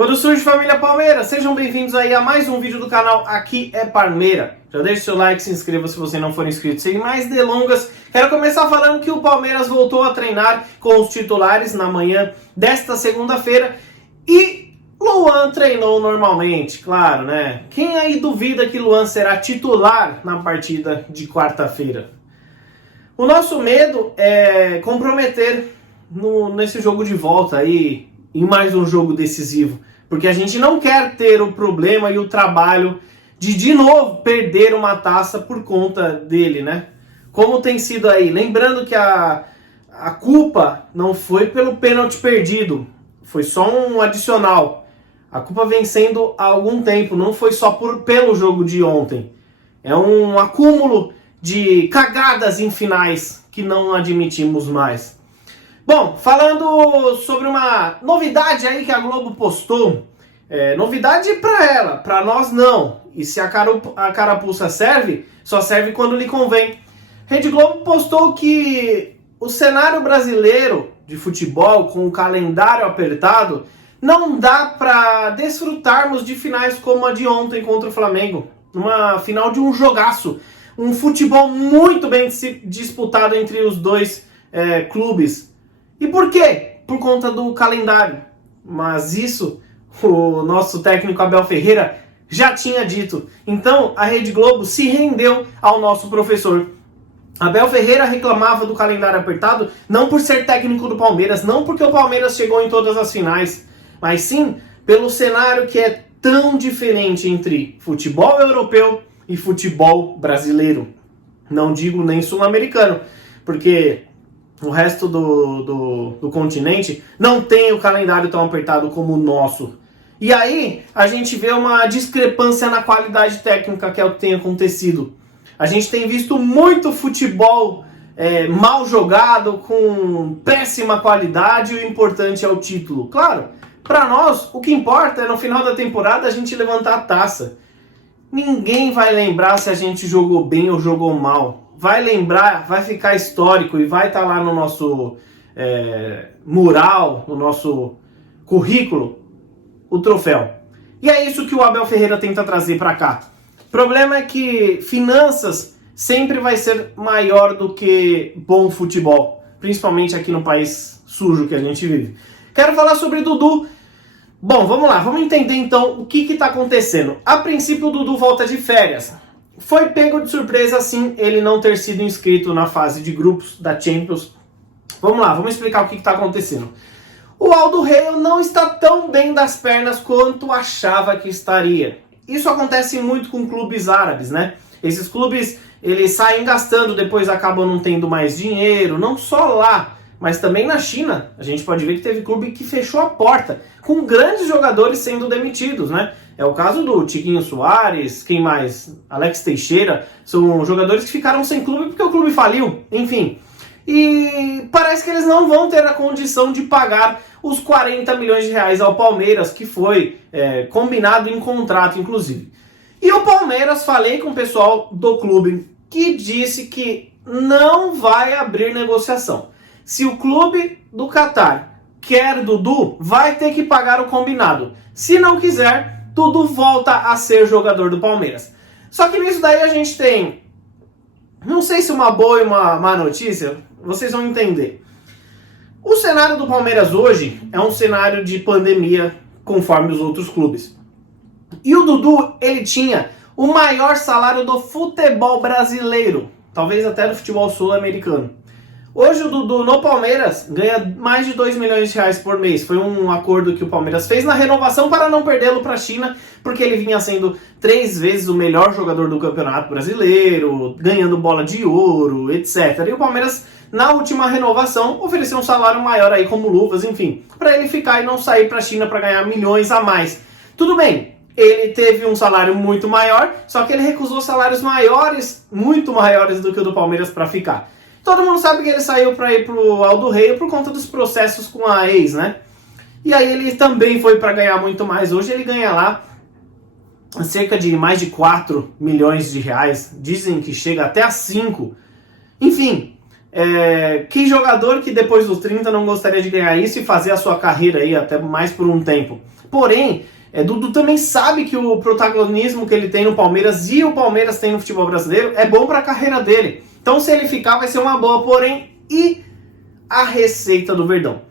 Quando surge família Palmeiras, sejam bem-vindos aí a mais um vídeo do canal Aqui é Parmeira. Já deixe seu like, se inscreva se você não for inscrito. Sem mais delongas, quero começar falando que o Palmeiras voltou a treinar com os titulares na manhã desta segunda-feira e Luan treinou normalmente, claro, né? Quem aí duvida que Luan será titular na partida de quarta-feira? O nosso medo é comprometer nesse jogo de volta aí, em mais um jogo decisivo, porque a gente não quer ter o problema e o trabalho de novo perder uma taça por conta dele, né? Como tem sido aí, lembrando que a culpa não foi pelo pênalti perdido, foi só um adicional. A culpa vem sendo há algum tempo, não foi só pelo jogo de ontem. É um acúmulo de cagadas em finais que não admitimos mais. Bom, falando sobre uma novidade aí que a Globo postou, novidade para ela, para nós não. E se a carapuça serve, só serve quando lhe convém. Rede Globo postou que o cenário brasileiro de futebol, com o calendário apertado, não dá para desfrutarmos de finais como a de ontem contra o Flamengo. Uma final de um jogaço, um futebol muito bem disputado entre os dois clubes. E por quê? Por conta do calendário. Mas isso o nosso técnico Abel Ferreira já tinha dito. Então a Rede Globo se rendeu ao nosso professor. Abel Ferreira reclamava do calendário apertado não por ser técnico do Palmeiras, não porque o Palmeiras chegou em todas as finais, mas sim pelo cenário que é tão diferente entre futebol europeu e futebol brasileiro. Não digo nem sul-americano, porque o resto do continente não tem o calendário tão apertado como o nosso. E aí a gente vê uma discrepância na qualidade técnica, que é o que tem acontecido. A gente tem visto muito futebol mal jogado, com péssima qualidade, e o importante é o título. Claro, para nós o que importa é no final da temporada a gente levantar a taça. Ninguém vai lembrar se a gente jogou bem ou jogou mal. Vai lembrar, vai ficar histórico e vai estar lá no nosso mural, no nosso currículo, o troféu. E é isso que o Abel Ferreira tenta trazer para cá. O problema é que finanças sempre vai ser maior do que bom futebol, principalmente aqui no país sujo que a gente vive. Quero falar sobre Dudu. Bom, vamos lá, vamos entender então o que está acontecendo. A princípio o Dudu volta de férias. Foi pego de surpresa, sim, ele não ter sido inscrito na fase de grupos da Champions. Vamos lá, vamos explicar o que está acontecendo. O Aldo Rei não está tão bem das pernas quanto achava que estaria. Isso acontece muito com clubes árabes, né? Esses clubes, eles saem gastando, depois acabam não tendo mais dinheiro, não só lá, mas também na China. A gente pode ver que teve clube que fechou a porta, com grandes jogadores sendo demitidos, né? É o caso do Tiquinho Soares, quem mais? Alex Teixeira, são jogadores que ficaram sem clube porque o clube faliu, enfim. E parece que eles não vão ter a condição de pagar os 40 milhões de reais ao Palmeiras, que foi combinado em contrato, inclusive. E o Palmeiras, falei com o pessoal do clube, que disse que não vai abrir negociação. Se o clube do Catar quer Dudu, vai ter que pagar o combinado. Se não quiser, Dudu volta a ser jogador do Palmeiras. Só que nisso daí a gente tem, não sei se uma boa e uma má notícia, vocês vão entender. O cenário do Palmeiras hoje é um cenário de pandemia, conforme os outros clubes. E o Dudu, ele tinha o maior salário do futebol brasileiro, talvez até do futebol sul-americano. Hoje o Dudu no Palmeiras ganha mais de 2 milhões de reais por mês. Foi um acordo que o Palmeiras fez na renovação para não perdê-lo para a China, porque ele vinha sendo 3 vezes o melhor jogador do Campeonato Brasileiro, ganhando bola de ouro, etc. E o Palmeiras, na última renovação, ofereceu um salário maior aí como luvas, enfim, para ele ficar e não sair para a China para ganhar milhões a mais. Tudo bem, ele teve um salário muito maior, só que ele recusou salários maiores, muito maiores do que o do Palmeiras para ficar. Todo mundo sabe que ele saiu para ir pro Aldo Rei por conta dos processos com a ex, né? E aí ele também foi para ganhar muito mais. Hoje ele ganha lá cerca de mais de 4 milhões de reais. Dizem que chega até a 5. Enfim, Que jogador que depois dos 30 não gostaria de ganhar isso e fazer a sua carreira aí até mais por um tempo? Porém, Dudu também sabe que o protagonismo que ele tem no Palmeiras e o Palmeiras tem no futebol brasileiro é bom para a carreira dele. Então, se ele ficar, vai ser uma boa. Porém, e a receita do Verdão?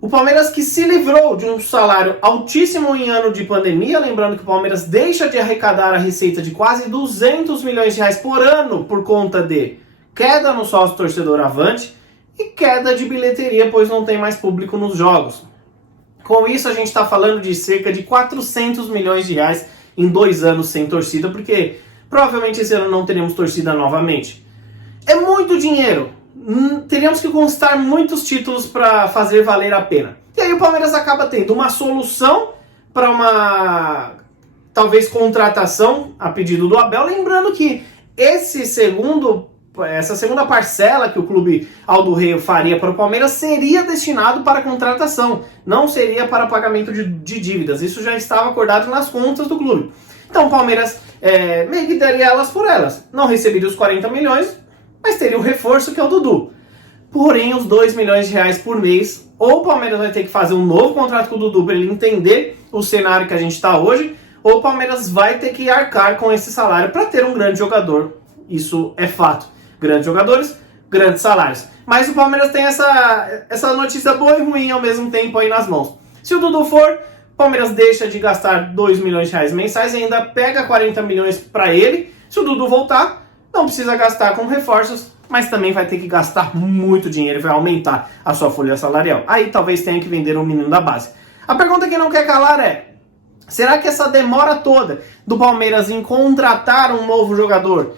O Palmeiras que se livrou de um salário altíssimo em ano de pandemia, lembrando que o Palmeiras deixa de arrecadar a receita de quase 200 milhões de reais por ano por conta de queda no sócio torcedor avante e queda de bilheteria, pois não tem mais público nos jogos. Com isso, a gente está falando de cerca de 400 milhões de reais em 2 anos sem torcida, porque provavelmente esse ano não teremos torcida novamente. É muito dinheiro. Teríamos que conquistar muitos títulos para fazer valer a pena. E aí o Palmeiras acaba tendo uma solução para uma, talvez, contratação a pedido do Abel. Lembrando que essa segunda parcela que o clube Aldo Rei faria para o Palmeiras seria destinado para contratação, não seria para pagamento de dívidas. Isso já estava acordado nas contas do clube. Então o Palmeiras meio que daria elas por elas. Não receberia os 40 milhões, mas teria o reforço que é o Dudu. Porém, os 2 milhões de reais por mês, ou o Palmeiras vai ter que fazer um novo contrato com o Dudu para ele entender o cenário que a gente está hoje, ou o Palmeiras vai ter que arcar com esse salário para ter um grande jogador. Isso é fato. Grandes jogadores, grandes salários. Mas o Palmeiras tem essa notícia boa e ruim ao mesmo tempo aí nas mãos. Se o Dudu for, o Palmeiras deixa de gastar 2 milhões de reais mensais e ainda pega 40 milhões para ele. Se o Dudu voltar, não precisa gastar com reforços, mas também vai ter que gastar muito dinheiro e vai aumentar a sua folha salarial. Aí talvez tenha que vender um menino da base. A pergunta que não quer calar é: será que essa demora toda do Palmeiras em contratar um novo jogador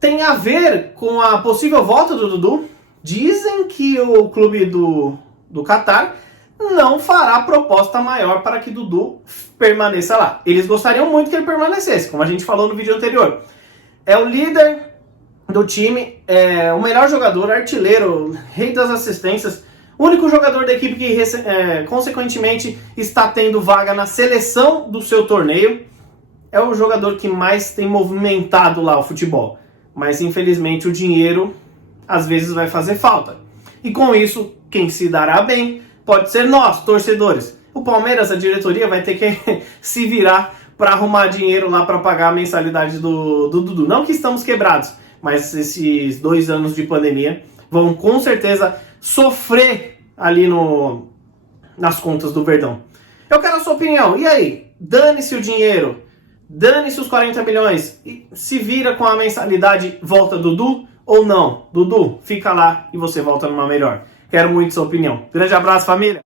tem a ver com a possível volta do Dudu? Dizem que o clube do Catar não fará proposta maior para que Dudu permaneça lá. Eles gostariam muito que ele permanecesse, como a gente falou no vídeo anterior. É o líder do time, o melhor jogador, artilheiro, rei das assistências, único jogador da equipe que, consequentemente, está tendo vaga na seleção do seu torneio. É o jogador que mais tem movimentado lá o futebol. Mas, infelizmente, o dinheiro, às vezes, vai fazer falta. E, com isso, quem se dará bem pode ser nós, torcedores. O Palmeiras, a diretoria, vai ter que se virar para arrumar dinheiro lá para pagar a mensalidade do Dudu. Não que estamos quebrados, mas esses 2 anos de pandemia vão com certeza sofrer ali nas contas do Verdão. Eu quero a sua opinião. E aí? Dane-se o dinheiro, dane-se os 40 milhões e se vira com a mensalidade, volta Dudu ou não? Dudu, fica lá e você volta numa melhor. Quero muito sua opinião. Grande abraço, família!